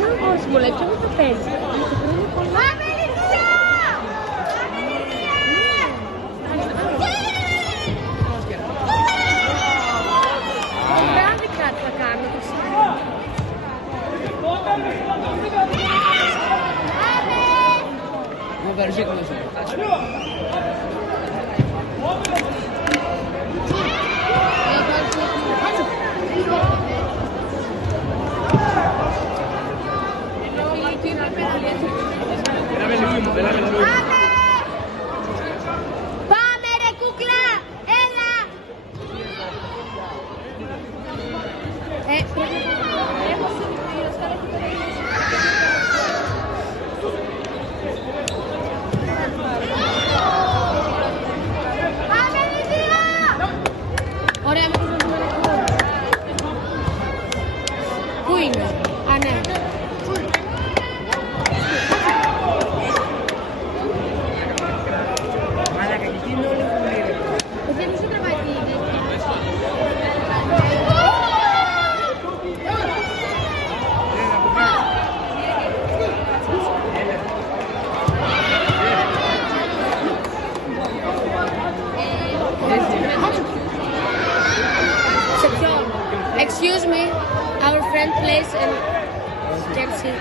μην είναι συμβολέψει, όμως το παίζει. Κάτι θα κάνω. Μου παρουσία κομμάτια. Πάμε ρε κούκλα! Έλα! Πάμε Λιδία! Ωραία, με την πού είναι? Α, ναι. Δεν είσαι τραβατή. Excuse me, our friend plays and can see.